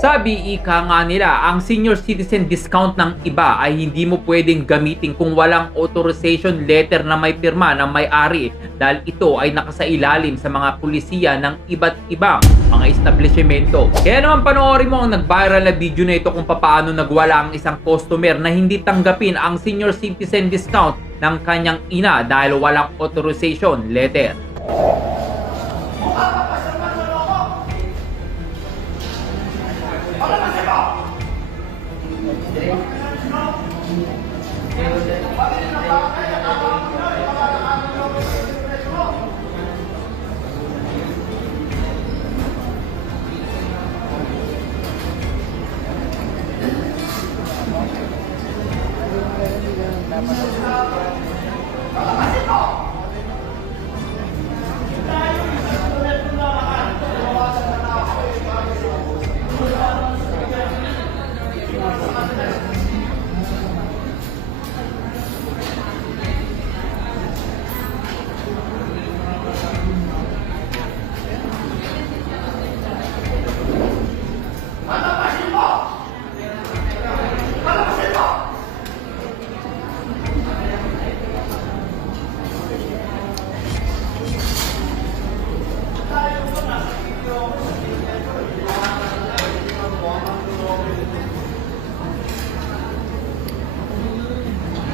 Sabi ika nga nila, ang senior citizen discount ng iba ay hindi mo pwedeng gamitin kung walang authorization letter na may pirma ng may-ari dahil ito ay nakasailalim sa mga pulisiya ng iba't ibang mga establishmento. Kaya naman panoorin mo ang nag-viral na video na ito kung paano nagwala ang isang customer na hindi tanggapin ang senior citizen discount ng kanyang ina dahil walang authorization letter.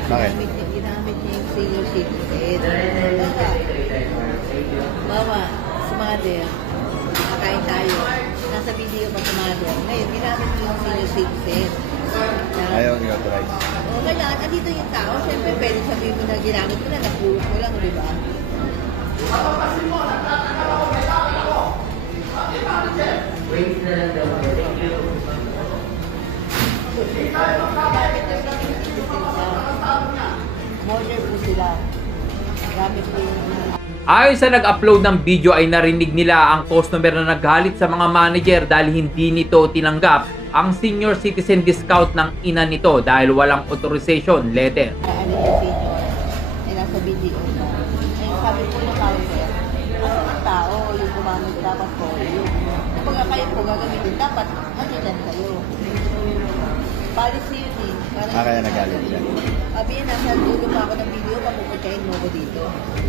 Bakit? Ginamit niya yung senior citizen. Bawa, sa mother, kakain tayo. Nasa video pa sa mother. Ngayon, ginamit niya yung senior citizen. Ayaw i-authorize. O, kailangan, andito yung tao. Siyempre, pwede sabihin mo na ginamit mo na, napulot mo lang, di ba? Modern po sila. Gamit po yung... Ayon sa nag-upload ng video ay narinig nila ang customer na naggalit sa mga manager dahil hindi nito tinanggap ang senior citizen discount ng ina nito dahil walang authorization letter. Ano yung senior? Eh, nasa video. Eh, sabi po ng counter, kasi ng tao, yung gumamit dapat po, yung kapag kayo po gagamitin, dapat andiyan kayo. Policy yun eh. Kaya nagalit siya. Sabi yan, nasa dulo pa ako ng video, papupuntahin mo ko dito.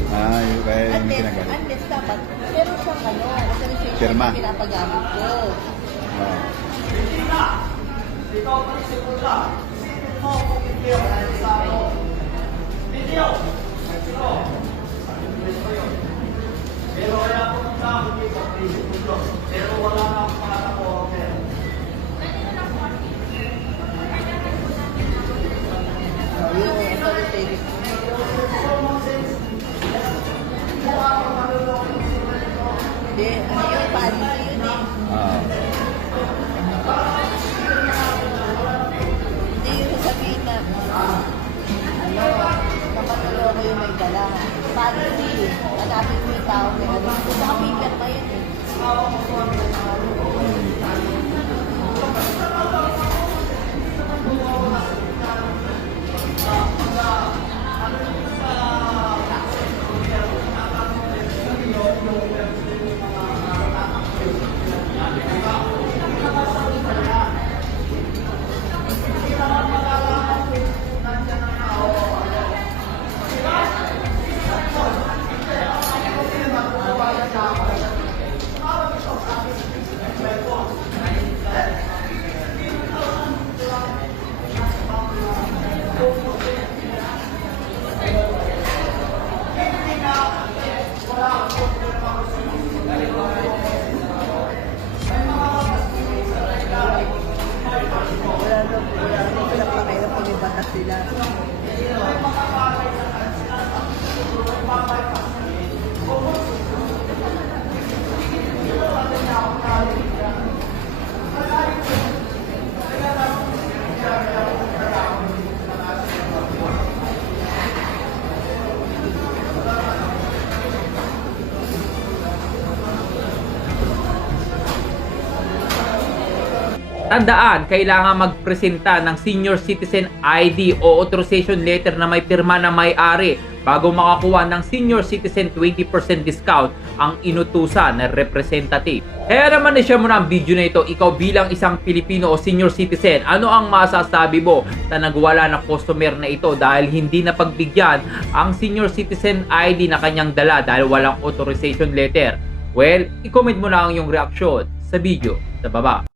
Yung kaya yung Unless, ginagalit. unless dapat, pero siyang authorization Pirma. na pinapagamit ko. Oo. Yung authorization. Hindi, ano yung policy yun eh. Hindi yung sasabihin na, kapatulo ko yung may dala. Policy, hanapin mo yung tao may ano. Kung nakapigyan pa yun eh. Sila. Tandaan, kailangan magpresenta ng senior citizen ID o authorization letter na may pirma ng may-ari bago makakuha ng senior citizen 20% discount ang inutusan na representative. Kaya naman na-share mo na ang video na ito, ikaw bilang isang Pilipino o senior citizen, ano ang masasabi mo sa nagwala na customer na ito dahil hindi napagbigyan ang senior citizen ID na kanyang dala dahil walang authorization letter? Well, i-comment mo na ang iyong reaksyon sa video sa baba.